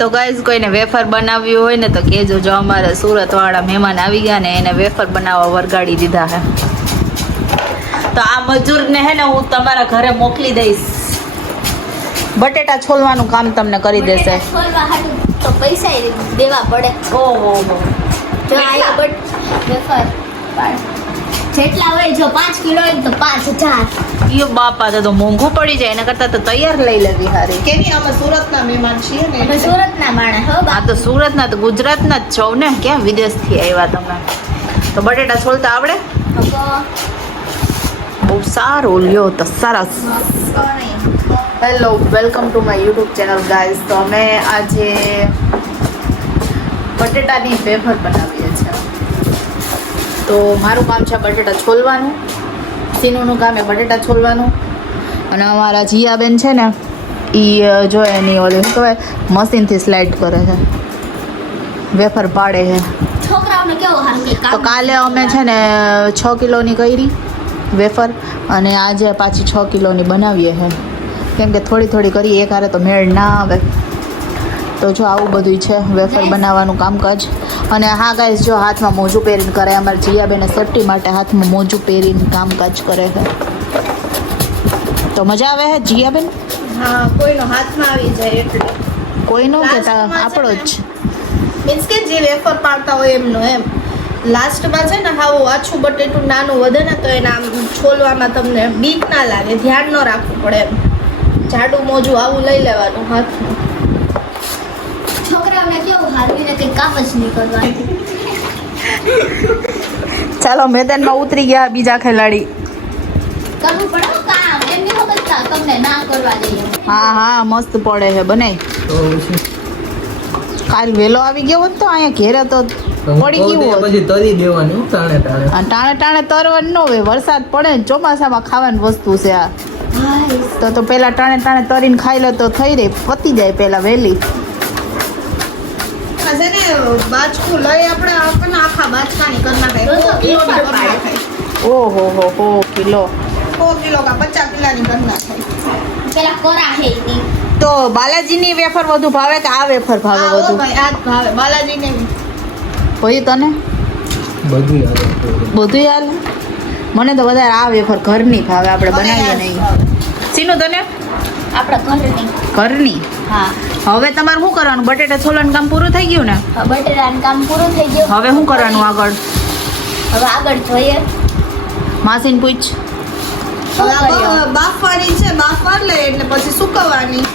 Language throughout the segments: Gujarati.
તો ગાઈઝ કોઈને વેફર બનાવ્યું હોય ને તો કહેજો. જો અમારે સુરત વાળા મહેમાન આવી ગયા ને એને વેફર બનાવવા વરગાડી દીધા હે. તો આ મજૂરને હે ને હું તમારા ઘરે મોકલી દઈશ. બટેટા છોલવાનું કામ તમને કરી દેશે. છોલવા હાટું તો પૈસા દેવા પડે. ઓહો જો આ વેફર જેટલા હોય, જો 5 કિલો હોય તો 5000. યો બાપા તો મોંઘું પડી જાય. એના કરતા તો તૈયાર લઈ લેવી હારી. કેની અમે સુરતના મહેમાન છીએ ને. અમે સુરતના માણસ હો. આ તો સુરતના તો ગુજરાતના જ છો ને. ક્યાં વિદેશથી આવ્યા તમે? તો બટેટા છોલતા આવડે? બહુ સારું. લ્યો તો સરસ. Hello, welcome to my YouTube channel guys. તો અમે આજે બટેટાની વેફર બનાવીએ છીએ. તો મારું કામ છે બટેટા છોલવાનું, સીનુનું કામ એ બટેટા છોલવાનું. અને અમારા જીયાબેન છે ને એ જો એની ઓલી શું કહેવાય મશીનથી સ્લાઇડ કરે છે, વેફર પાડે છે. છોકરાઓને કેવું હારું કે તો કાલે અમે છે ને 6 કિલોની કરી વેફર અને આજે પાછી 6 કિલોની બનાવીએ છે. કેમ કે થોડી થોડી કરીએ, એક હારે તો મેળ ના આવે. તો જો આવું બધું છે વેફર બનાવવાનું કામકાજ. અને હા ગાઈસ, જો હાથમાં મોજું પહેરીને કરે. અમારે જીયાબેને સેફટી માટે હાથમાં મોજું પહેરીને કામકાજ કરે છે. તો મજા આવે છે જીયાબેન? હા, કોઈનો હાથમાં આવી જાય એટલે. કોઈનો કે આપણો જ? મીન્સ કે જે વેફર પાડતા હોય એમનો એમ. લાસ્ટમાં છે ને હાવ આછું બટેટું નાનું વધે ને તો એના છોલવામાં તમને બીક ના લાગે, ધ્યાન ન રાખવું પડે એમ. જાડું મોજું આવું લઈ લેવાનું હાથમાં. છોકરાઓને કેવું હારું ને કંઈ કામ જ નહીં કરવાનું. ચાલો મેદાનમાં ઉતરી ગયા બીજા ખેલાડી. કરવું પડે હો કામ. એમ નહીં સમજતા તમને ના કરવા દઈએ. હા હા, મસ્ત પડે છે. બનાય કાલ વેલો આવી ગયો હોત તો અહીંયા ઘેરે તો પડી ગયું હોત. પછી તરી દેવાનું ટાણે ટાણે. આ ટાણે ટાણે તરવાનું ન હોય. વરસાદ પડે ને ચોમાસામાં ખાવાની વસ્તુ છે આ. તો પેલા ટાણે ટાણે તરીને ખાઈ લે તો થઈ રહી, પતી જાય પેલા વહેલી. આ છે ને બાચકું લઈ આપણે આખા બાચકાની કરી નાખાય. ઓહો હો કિલો. 100 કિલો કા 50 કિલોની કરી નાખાય. પેલા કોરા હે ઈ. તો બાલાજીની વેફર વધુ ભાવે કે આ વેફર ભાવે હા, વધુ? ભાઈ આ જ ભાવે બાલાજીને. ભાઈ તને બધું આવે. બધું યાર મને તો વધારે આ વેફર ઘરની ભાવે. આપણે બનાવીએ નહીં. સીનું તને? આપણા ઘરની. ઘરની. હા. હવે તમારે શું કરવાનું? બટેટા છોલવાનું કામ પૂરું થઈ ગયું ને? બટેટાનું કામ પૂરું થઈ ગયું. હવે શું કરવાનું આગળ? હવે આગળ જોઈએ. માસીને પૂછ. બાફવાની છે, બાફવા લે એટલે પછી સુકવવાની.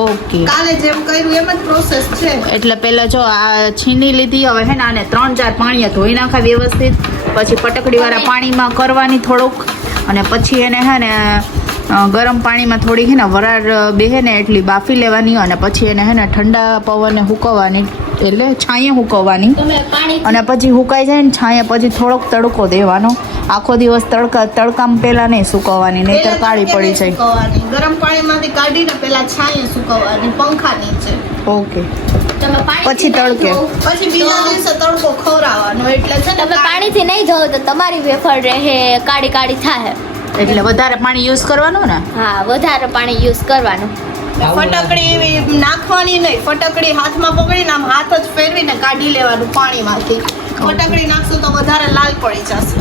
ઓકે. કાલે જેમ કર્યું એમ જ પ્રોસેસ છે. એટલે પેલા જો આ છીની લીધી. હવે હે ને આને 3-4 પાણીએ ધોઈ નાખા વ્યવસ્થિત. પછી પટકડીવાળા પાણીમાં કરવાની થોડુંક. અને પછી એને હે ને ગરમ પાણીમાં થોડી હે ને વરાળ બેહે ને એટલી બાફી લેવાની. અને પછી એને હે ને ઠંડા પવને હુકવવાની, એટલે છાંયે હુકવવાની. તમે પાણી અને પછી હુકાઈ જાય ને છાંયે પછી થોડોક તડકો દેવાનો. આખો દિવસ તડકામાં પેલા નહીં સુકવવાની, નહીંતર કાળી પડી જાય. સુકવવાની ગરમ પાણીમાંથી કાઢીને પેલા છાંયે સુકવવાની પંખા નીચે. ઓકે. તમે પાણી પછી તડકે. પછી બીજા દિવસે તડકો ખવડાવવાનો. એટલે છે ને તમે પાણીથી નહીં ધોવો તો તમારી વેફર રહે કાળી કાળી થાય. એટલે વધારે પાણી યુઝ કરવાનું ને? હા, વધારે પાણી યુઝ કરવાનું. ફટકડી એવી નાખવાની નહીં. ફટકડી હાથમાં પકડીને આમ હાથ જ ફેરવીને કાઢી લેવાનું પાણીમાંથી. ફટકડી નાખશું તો વધારે લાલ પડી જશે.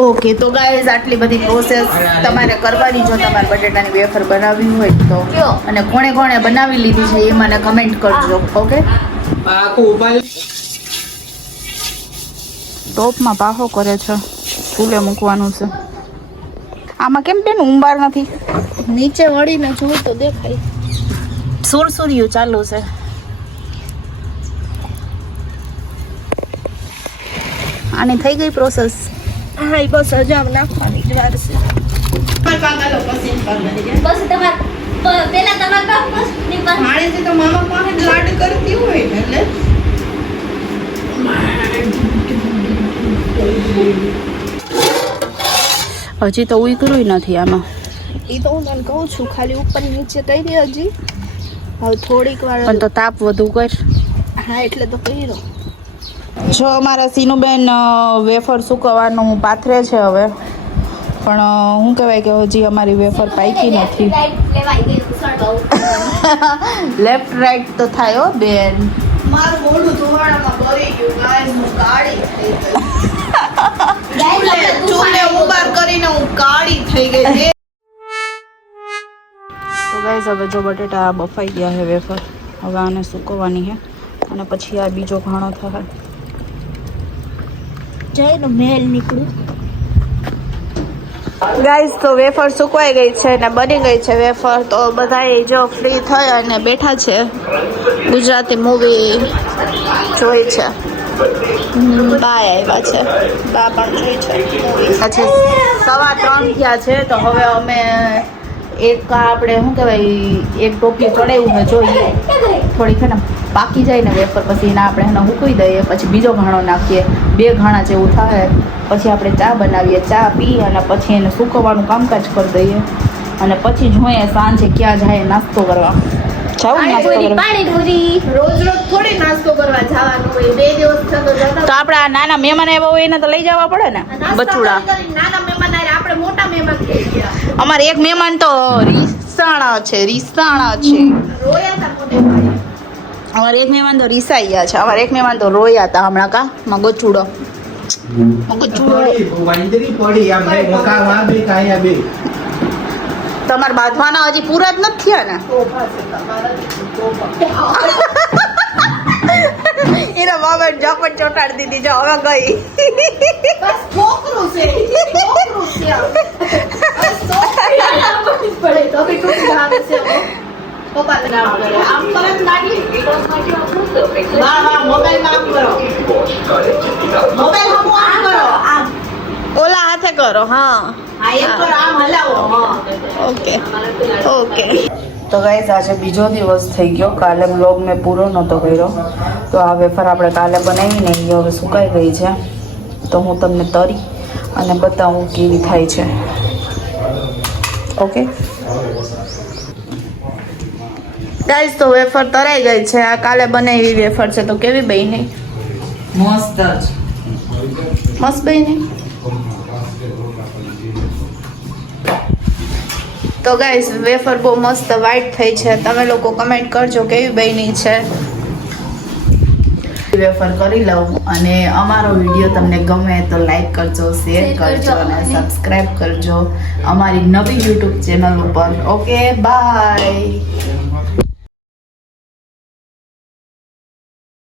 ઓકે. તો ગાઈઝ આટલી બધી પ્રોસેસ તમારે કરવાની જો તમારે બટેટાની વેફર બનાવવી હોય તો. કયો? અને કોણે કોણે બનાવી લીધી છે એ મને કમેન્ટ કરજો. ઓકે. આખું ઉપાય. ટોપમાં પાહો કરે છે, ચૂલે મૂકવાનું છે. આમાં કેમ બેન ઉંબાર નથી? નીચે વળીને જોઉં તો દેખાય. સુરસુરિયું ચાલુ છે. આની થઈ ગઈ પ્રોસેસ? હા, એ બસ હજુ આમ નાખવાની જ વાર છે. બસ તમારે પેલા તમારે કામ માણેથી તો મામા પાસે જ લાડ કરતી હોય ને એટલે હજી તો ઉઈકરું નથી આમાં. એ તો હું તને કહું છું, ખાલી ઉપર નીચે કરી હજી. હવે થોડીક વાર પણ તો તાપ વધુ કર. હા, એટલે તો કર્યો. જો અમારા સીનુબેન વેફર સુકવવાનું પાથરે છે. હવે પણ શું કહેવાય કે હજી અમારી વેફર પાકી નથી. લેવાઈ ગયું સળગાવું. લેફ્ટ રાઈટ તો થાય હો બેન. મારું મોઢું ધોવાણામાં ભરી ગયું ગાઈસ, હું કાળી થઈ ગઈ. ચૂલે ઉબાર કરીને હું કાળી થઈ ગઈ. તો ગાઈઝ હવે જો બટેટા બફાઈ ગયા છે વેફર, હવે આને સૂકવવાની છે અને પછી આ બીજો ઘાણો થાય. જયનો મેલ નીકળ્યું. ગાઈઝ તો વેફર સુકવાઈ ગઈ છે ને બની ગઈ છે વેફર. તો બધાએ જો ફ્રી થઈ અને બેઠા છે, ગુજરાતી મૂવી જોઈ છે. બા આવ્યા છે, બા પણ જોઈ છે. પછી 3:15 થયા છે. તો હવે અમે એક આપણે શું કહેવાય એક ટોપલી ચડાવ્યું છે, જોઈએ થોડીક છે ને પાકી જાય ને વેફર, પછી એને આપણે એને સૂકવી દઈએ, પછી બીજો ઘાણો નાખીએ, 2 ઘાણા જેવું થાય. પછી આપણે ચા બનાવીએ, ચા પી અને પછી એને સૂકવવાનું કામકાજ કરી દઈએ અને પછી જોઈએ સાંજે ક્યાં જાય નાસ્તો કરવા. જાવ નાસ્તો કરવા. પાણીપુરી. રોજ રોજ થોડી નાસ્તો કરવા જવાનું હોય, 2 દિવસ થતો જતા. તો આપણે આ નાના મહેમાન આવ્યા હોય એને તો લઈ જવા પડે ને. બચુડા નાના મહેમાન આયા, આપણે મોટા મહેમાન થઈ ગયા. અમારે એક મહેમાન તો રીસાણા છે. રોયા તા મોટે ભાઈ. અમારે એક મહેમાન તો રીસાઈ ગયા છે. અમારે એક મહેમાન તો રોયા હતા હમણાં. કા મગજુડો વાંદરી પડી આમ બે મકા માં બે કાયા બે. તમારે બાંધવાના હજી પૂરા જ નથી થયા ને. તોફા છે તમારા, તોફા. એના બાબા ઝાપટ ચોટાડી દીધી. જો હવે ગઈ. બસ છોકરું છે, છોકરું છે આ. બસ છોકરી પડે તો બી તૂટી જાવે છે. પપ્પા ને કામ કરે, આમ કરે જ લાગી. વાહ મોબાઈલ માં આમ કરો, મોબાઈલ માં આમ કરો, આમ. ઓલા હાથે કરો. હા હા એક વાર આમ હલાવો. હા ઓકે. તો ગાઈઝ આજે બીજો દિવસ થઈ ગયો. કાલે વ્લોગ મેં પૂરો નહોતો કર્યો. તો આ વેફર આપણે કાલે બનાવીને એ હવે સુકાઈ ગઈ છે. તો હું તમને તરી અને બતાવું કેવી થાય છે. ઓકે ગાઈઝ, તો વેફર તરાઈ ગઈ છે. આ કાલે બનાવી વેફર છે. તો કેવી બની? મસ્ત જ. મસ્ત બની. તો ગાઈઝ વેફર બહુ મસ્ત વ્હાઈટ થઈ છે. તમે લોકો કમેન્ટ કરજો કેવી બની છે. વેફર કરી લઉં અને અમારો વિડીયો તમને ગમે તો લાઈક કરજો, શેર કરજો અને સબસ્ક્રાઈબ કરજો અમારી નવી યુટ્યુબ ચેનલ ઉપર. Okay bye.